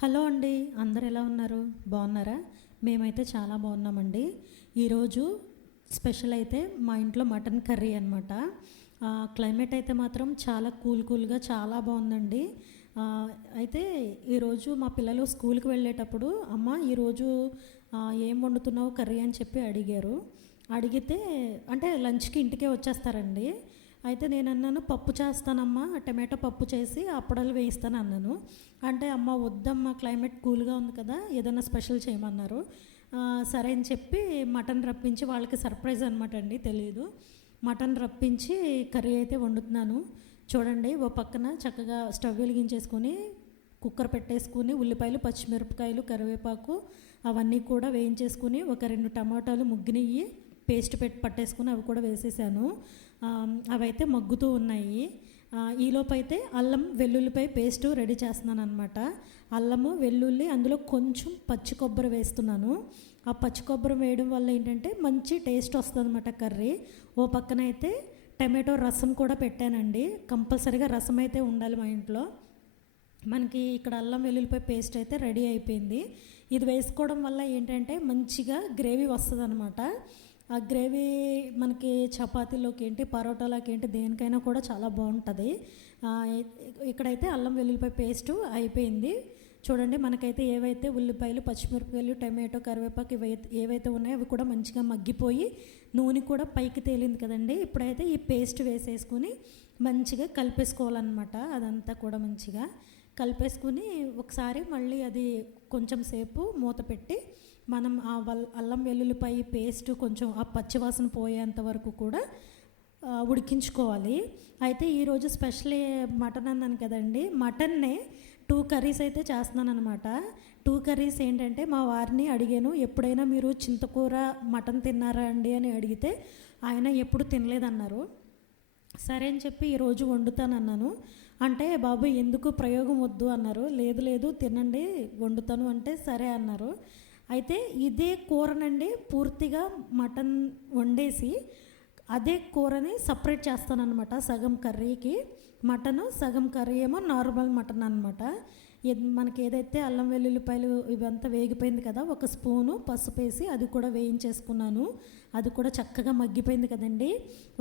Hello అండి, అందరు ఎలా ఉన్నారు? బాగున్నారా? మేమైతే చాలా బాగున్నామండి. ఈరోజు స్పెషల్ అయితే మా ఇంట్లో మటన్ కర్రీ అనమాట. క్లైమేట్ అయితే మాత్రం చాలా కూల్గా చాలా బాగుందండి. అయితే ఈరోజు మా పిల్లలు స్కూల్కి వెళ్ళేటప్పుడు అమ్మ ఈరోజు ఏం వండుతున్నావు కర్రీ అని చెప్పి అడిగారు. అడిగితే అంటే లంచ్కి ఇంటికే వచ్చేస్తారండి. అయితే నేను అన్నాను, పప్పు చేస్తానమ్మా, టమాటో పప్పు చేసి అప్పడాలు వేయిస్తాను అన్నాను. అంటే అమ్మ వద్దమ్మా, క్లైమేట్ కూల్గా ఉంది కదా, ఏదైనా స్పెషల్ చేయమన్నారు. సరే అని చెప్పి మటన్ రప్పించి, వాళ్ళకి సర్ప్రైజ్ అనమాట అండి, తెలియదు. మటన్ రప్పించి కర్రీ అయితే వండుతున్నాను. చూడండి, ఓ పక్కన చక్కగా స్టవ్ వెలిగించేసుకొని కుక్కర్ పెట్టేసుకుని ఉల్లిపాయలు, పచ్చిమిరపకాయలు, కరివేపాకు అవన్నీ కూడా వేయించేసుకుని ఒక 2 టమాటాలు ముగ్గినవి పేస్ట్ పట్టేసుకుని అవి కూడా వేసేసాను. అవైతే మగ్గుతూ ఉన్నాయి. ఈలోపు అయితే అల్లం వెల్లుల్లిపాయ పేస్టు రెడీ చేస్తున్నాను అనమాట. అల్లము వెల్లుల్లి, అందులో కొంచెం పచ్చి కొబ్బరి వేస్తున్నాను. ఆ పచ్చి కొబ్బరి వేయడం వల్ల ఏంటంటే మంచి టేస్ట్ వస్తుంది అనమాట కర్రీ. ఓ పక్కన అయితే టమాటో రసం కూడా పెట్టానండి. కంపల్సరీగా రసం అయితే ఉండాలి మా ఇంట్లో. మనకి ఇక్కడ అల్లం వెల్లుల్లిపాయ పేస్ట్ అయితే రెడీ అయిపోయింది. ఇది వేసుకోవడం వల్ల ఏంటంటే మంచిగా గ్రేవీ వస్తుంది అనమాట. ఆ గ్రేవీ మనకి చపాతీలోకి ఏంటి, పరోటాలోకి ఏంటి, దేనికైనా కూడా చాలా బాగుంటుంది. ఇక్కడైతే అల్లం వెల్లుల్లిపాయ పేస్టు అయిపోయింది. చూడండి, మనకైతే ఏవైతే ఉల్లిపాయలు, పచ్చిమిరపకాయలు, టమాటో, కరివేపాకు ఏవైతే ఉన్నాయో అవి కూడా మంచిగా మగ్గిపోయి నూనె కూడా పైకి తేలింది కదండి. ఇప్పుడైతే ఈ పేస్ట్ వేసేసుకుని మంచిగా కలిపేసుకోవాలన్నమాట. అదంతా కూడా మంచిగా కలిపేసుకుని ఒకసారి మళ్ళీ అది కొంచెం సేపు మూత పెట్టి మనం ఆ అల్లం వెల్లుల్లిపాయ పేస్ట్ కొంచెం ఆ పచ్చివాసన పోయేంత వరకు కూడా ఉడికించుకోవాలి. అయితే ఈరోజు స్పెషల్ మటన్ అన్నాను కదండి, మటన్నే 2 కర్రీస్ అయితే చేస్తున్నాను అనమాట. 2 కర్రీస్ ఏంటంటే, మా వారిని అడిగాను, ఎప్పుడైనా మీరు చింతకూర మటన్ తిన్నారా అండి అని అడిగితే ఆయన ఎప్పుడు తినలేదన్నారు. సరే అని చెప్పి ఈరోజు వండుతానన్నాను. అంటే బాబు ఎందుకు ప్రయోగం వద్దు అన్నారు. లేదు లేదు తినండి, వండుతాను అంటే సరే అన్నారు. అయితే ఇదే కూరనండి పూర్తిగా మటన్ వండేసి అదే కూరని సపరేట్ చేస్తానన్నమాట. సగం కర్రీకి మటను, సగం కర్రీ ఏమో నార్మల్ మటన్ అనమాట. మనకి ఏదైతే అల్లం వెల్లుల్లిపాయలు ఇవంతా వేగిపోయింది కదా, ఒక స్పూను పసుపు వేసి అది కూడా వేయించేసుకున్నాను. అది కూడా చక్కగా మగ్గిపోయింది కదండి.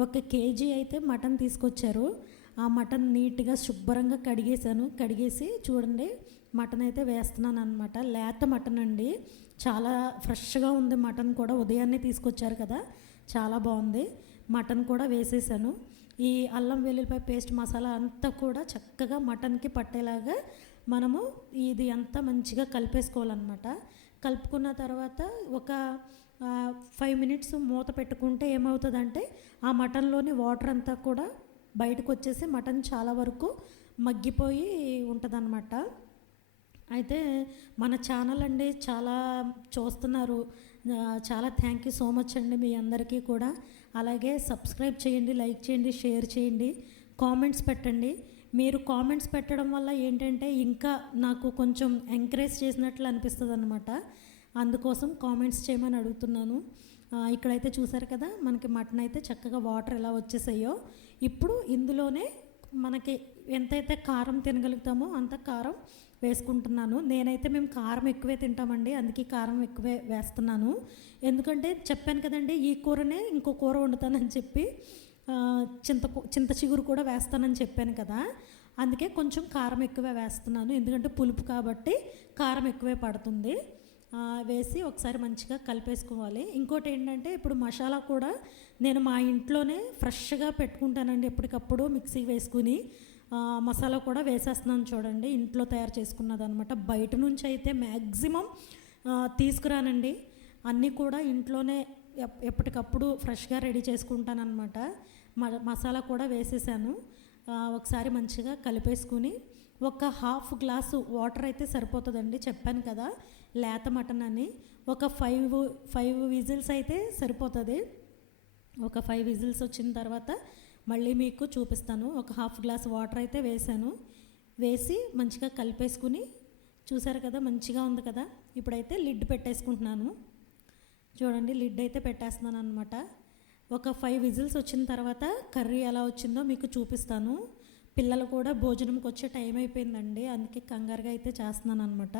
1 కేజీ అయితే మటన్ తీసుకొచ్చారు. ఆ మటన్ నీట్గా శుభ్రంగా కడిగేసి చూడండి మటన్ అయితే వేస్తున్నాను అనమాట. లేత మటన్ అండి, చాలా ఫ్రెష్గా ఉంది మటన్ కూడా. ఉదయాన్నే తీసుకొచ్చారు కదా, చాలా బాగుంది. మటన్ కూడా వేసేసాను. ఈ అల్లం వెల్లుల్లిపాయ పేస్ట్ మసాలా అంతా కూడా చక్కగా మటన్కి పట్టేలాగా మనము ఇది అంతా మంచిగా కలిపేసుకోవాలన్నమాట. కలుపుకున్న తర్వాత ఒక 5 మినిట్స్ మూత పెట్టుకుంటే ఏమవుతుందంటే ఆ మటన్లోని వాటర్ అంతా కూడా బయటకు వచ్చేసి మటన్ చాలా వరకు మగ్గిపోయి ఉంటుందన్నమాట. అయితే మన ఛానల్ అండి చాలా చూస్తున్నారు, చాలా థ్యాంక్ యూ సో మచ్ అండి మీ అందరికీ కూడా. అలాగే సబ్స్క్రైబ్ చేయండి, లైక్ చేయండి, షేర్ చేయండి, కామెంట్స్ పెట్టండి. మీరు కామెంట్స్ పెట్టడం వల్ల ఏంటంటే ఇంకా నాకు కొంచెం ఎంకరేజ్ చేసినట్లు అనిపిస్తుంది అనమాట. అందుకోసం కామెంట్స్ చేయమని అడుగుతున్నాను. ఇక్కడైతే చూసారు కదా, మనకి మటన్ అయితే చక్కగా వాటర్ ఎలా వచ్చేసాయో. ఇప్పుడు ఇందులోనే మనకి ఎంతైతే కారం తినగలుగుతామో అంత కారం వేసుకుంటున్నాను. మేము కారం ఎక్కువే తింటామండి, అందుకే కారం ఎక్కువే వేస్తున్నాను. ఎందుకంటే చెప్పాను కదండి, ఈ కూరనే ఇంకో కూర వండుతానని చెప్పి చింత చిగురు కూడా వేస్తానని చెప్పాను కదా, అందుకే కొంచెం కారం ఎక్కువే వేస్తున్నాను. ఎందుకంటే పులుపు కాబట్టి కారం ఎక్కువే పడుతుంది. వేసి ఒకసారి మంచిగా కలిపేసుకోవాలి. ఇంకోటి ఏంటంటే, ఇప్పుడు మసాలా కూడా నేను మా ఇంట్లోనే ఫ్రెష్గా పెట్టుకుంటానండి. ఎప్పటికప్పుడు మిక్సీ వేసుకుని మసాలా కూడా వేసేస్తున్నాను. చూడండి, ఇంట్లో తయారు చేసుకున్నది అనమాట. బయట నుంచి అయితే మ్యాక్సిమం తీసుకురానండి, అన్నీ కూడా ఇంట్లోనే ఎప్పటికప్పుడు ఫ్రెష్గా రెడీ చేసుకుంటానమాట. మసాలా కూడా వేసేసాను. ఒకసారి మంచిగా కలిపేసుకుని ఒక 1/2 గ్లాసు వాటర్ అయితే సరిపోతుందండి. చెప్పాను కదా లేత మటన్ అని. ఒక 5 విజిల్స్ అయితే సరిపోతుంది. ఒక 5 విజిల్స్ వచ్చిన తర్వాత మళ్ళీ మీకు చూపిస్తాను. ఒక 1/2 గ్లాస్ వాటర్ అయితే వేసి మంచిగా కలిపేసుకుని చూసారు కదా, మంచిగా ఉంది కదా. ఇప్పుడైతే లిడ్ పెట్టేసుకుంటున్నాను. చూడండి, లిడ్ అయితే పెట్టేస్తున్నాను అనమాట. ఒక 5 విజిల్స్ వచ్చిన తర్వాత కర్రీ ఎలా వచ్చిందో మీకు చూపిస్తాను. పిల్లలు కూడా భోజనంకి వచ్చే టైం అయిపోయిందండి, అందుకే కంగారుగా అయితే చేస్తున్నాను అనమాట.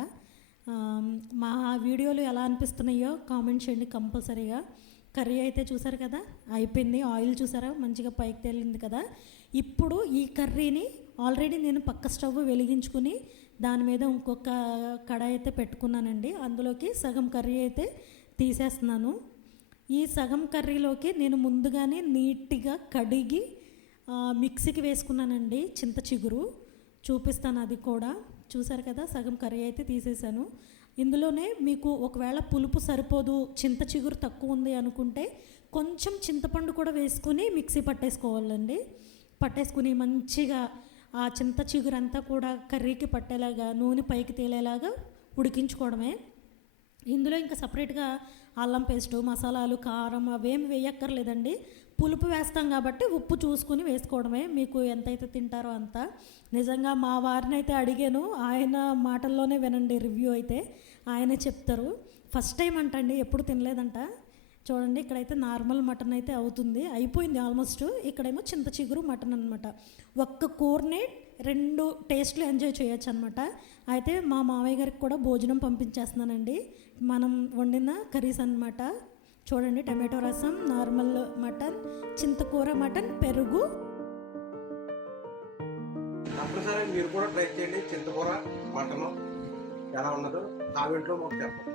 మా వీడియోలు ఎలా అనిపిస్తున్నాయో కామెంట్ చేయండి కంపల్సరీగా. కర్రీ అయితే చూసారు కదా, అయిపోయింది. ఆయిల్ చూసారా మంచిగా పైకి తేలింది కదా. ఇప్పుడు ఈ కర్రీని ఆల్రెడీ నేను పక్క స్టవ్ వెలిగించుకుని దాని మీద ఇంకొక కడాయి అయితే పెట్టుకున్నానండి. అందులోకి సగం కర్రీ అయితే తీసేస్తున్నాను. ఈ సగం కర్రీలోకి నేను ముందుగానే నీట్గా కడిగి మిక్సీకి వేసుకున్నానండి చింత చిగురు. చూపిస్తాను అది కూడా. చూసారు కదా, సగం కర్రీ అయితే తీసేసాను. ఇందులోనే మీకు ఒకవేళ పులుపు సరిపోదు, చింత చిగురు తక్కువ ఉంది అనుకుంటే కొంచెం చింతపండు కూడా వేసుకుని మిక్సీ పట్టేసుకోవాలండి. పట్టేసుకుని మంచిగా ఆ చింత చిగురు అంతా కూడా కర్రీకి పట్టేలాగా, నూనె పైకి తేలేలాగా ఉడికించుకోవడమే. ఇందులో ఇంకా సపరేట్గా అల్లం పేస్టు, మసాలాలు, కారం అవేమి వేయక్కర్లేదండి. పులుపు వేస్తాం కాబట్టి ఉప్పు చూసుకుని వేసుకోవడమే. మీకు ఎంతైతే తింటారో అంత. నిజంగా మా వారిని అయితే అడిగాను, ఆయన మాటల్లోనే వినండి రివ్యూ అయితే, ఆయనే చెప్తారు. ఫస్ట్ టైం అంటండి, ఎప్పుడు తినలేదంట. చూడండి, ఇక్కడైతే నార్మల్ మటన్ అయితే అవుతుంది, అయిపోయింది ఆల్మోస్ట్. ఇక్కడేమో చింత చిగురు మటన్ అనమాట. ఒక్క కూరని 2 టేస్ట్లు ఎంజాయ్ చేయొచ్చు అనమాట. అయితే మా మామయ్య గారికి కూడా భోజనం పంపించేస్తున్నానండి. మనం వండిన కర్రీస్ అనమాట. చూడండి, టమాటో రసం, నార్మల్ మటన్, చింతకూర మటన్, పెరుగు. కంపల్సరీ మీరు కూడా ట్రై చేయండి. చింతకూర మటన్ ఎలా ఉన్నదో కామెంట్లో మాకు చెప్పండి.